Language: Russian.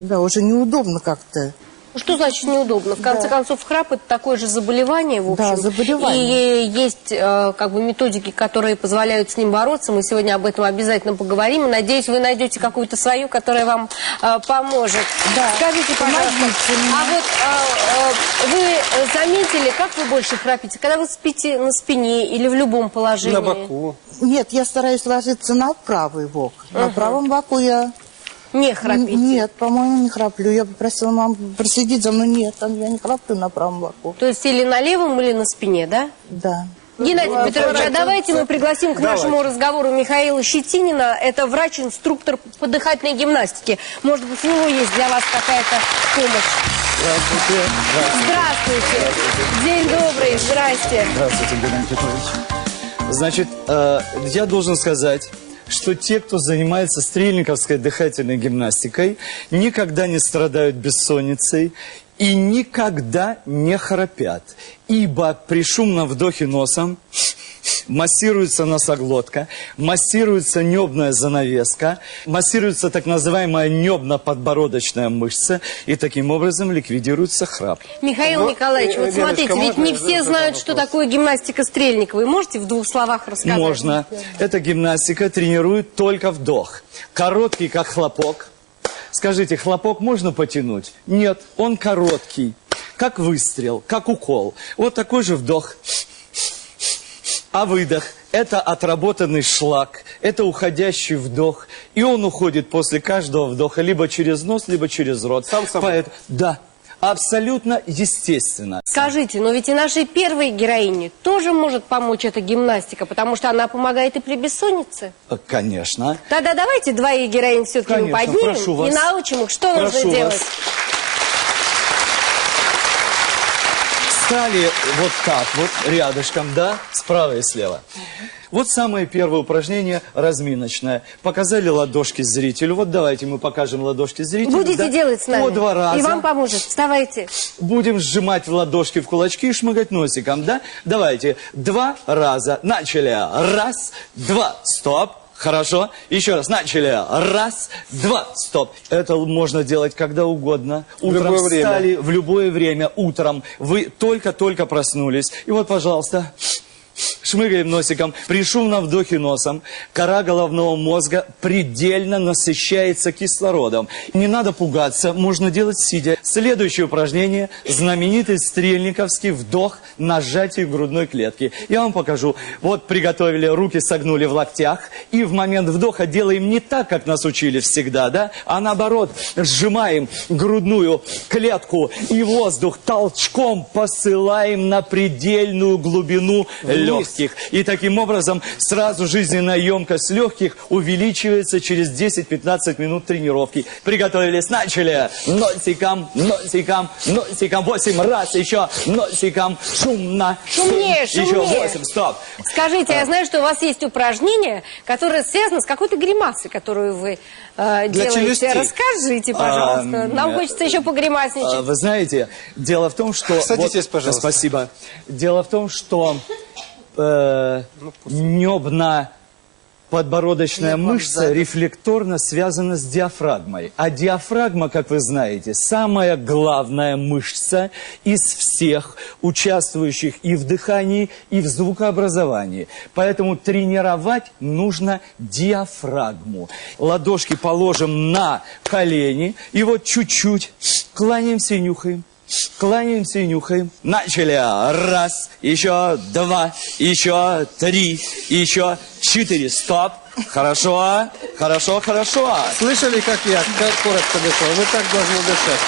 Да, уже неудобно как-то. Что значит неудобно? В конце концов, храп – это такое же заболевание, в общем. Да, заболевание. И есть как бы методики, которые позволяют с ним бороться. Мы сегодня об этом обязательно поговорим. И, надеюсь, вы найдете какую-то свою, которая вам поможет. Да. Скажите, пожалуйста, вы заметили, как вы больше храпите? Когда вы спите на спине или в любом положении? На боку. Нет, я стараюсь ложиться на правый бок. На правом боку я... Не храпите? Нет, по-моему, не храплю. Я попросила маму проследить за мной. Нет, я не храплю на правом боку. То есть или на левом, или на спине, да? Да. Геннадий Петрович, а давайте мы пригласим к нашему разговору Михаила Щетинина. Это врач-инструктор по дыхательной гимнастике. Может быть, у него есть для вас какая-то помощь? Здравствуйте. Здравствуйте. День добрый, здрасте. Здравствуйте, Геннадий Петрович. Значит, я должен сказать, что те, кто занимается стрельниковской дыхательной гимнастикой, никогда не страдают бессонницей и никогда не храпят. Ибо при шумном вдохе носом массируется носоглотка, массируется небная занавеска, массируется так называемая небно-подбородочная мышца, и таким образом ликвидируется храп. Михаил Николаевич, вот Леночка, смотрите, ведь можно не я все задам знают, вопрос? что такое гимнастика Стрельниковой. Можете в двух словах рассказать? Можно. Эта гимнастика тренирует только вдох. Короткий, как хлопок. Скажите, хлопок можно потянуть? Нет, он короткий. Как выстрел, как укол. Вот такой же вдох. А выдох – это отработанный шлак, это уходящий вдох. И он уходит после каждого вдоха либо через нос, либо через рот. Сам собой? Да, абсолютно естественно. Скажите, но ведь и нашей первой героине тоже может помочь эта гимнастика, потому что она помогает и при бессоннице. Конечно. Тогда давайте двоих героинь все-таки мы Конечно, прошу поднимем вас. и научим их, что Прошу нужно вас. делать. Встали вот так вот, рядышком, да, справа и слева. Вот самое первое упражнение разминочное. Показали ладошки зрителю. Вот давайте мы покажем ладошки зрителю. Будете да? делать с нами. По 2 раза. И вам поможет. Вставайте. Будем сжимать в ладошки в кулачки и шмыгать носиком, да? Давайте. 2 раза. Начали. 1, 2, стоп. Хорошо. Еще раз. Начали. 1, 2, стоп. Это можно делать когда угодно. Утром любое время. встали, в любое время. Утром. Вы только-только проснулись. И вот, пожалуйста, шмыгаем носиком. При шумном вдохе носом кора головного мозга предельно насыщается кислородом. Не надо пугаться, можно делать сидя. Следующее упражнение – знаменитый стрельниковский вдох на сжатие грудной клетки. Я вам покажу. Вот приготовили, руки согнули в локтях. И в момент вдоха делаем не так, как нас учили всегда, да? А наоборот, сжимаем грудную клетку и воздух толчком посылаем на предельную глубину легких. И таким образом сразу жизненная емкость легких увеличивается через 10-15 минут тренировки. Приготовились, начали. Носиком, носиком, носиком. 8 раз, еще носиком. Шумно. Шумнее, Еще шумнее. 8, стоп. Скажите, я знаю, что у вас есть упражнение, которое связано с какой-то гримасой, которую вы делаете. челюстей. Расскажите, пожалуйста. Нам хочется еще погримасничать. Вы знаете, дело в том, что... Садитесь, пожалуйста. Спасибо. Дело в том, что небно-подбородочная мышца рефлекторно связана с диафрагмой. А диафрагма, как вы знаете, самая главная мышца из всех, участвующих и в дыхании, и в звукообразовании. Поэтому тренировать нужно диафрагму. Ладошки положим на колени и вот чуть-чуть кланяемся и нюхаем. Кланяемся и нюхаем. Начали. 1, еще 2, еще 3, еще 4. Стоп. Хорошо, хорошо, хорошо. Слышали, как я коротко дышал? Вы так должны дышать.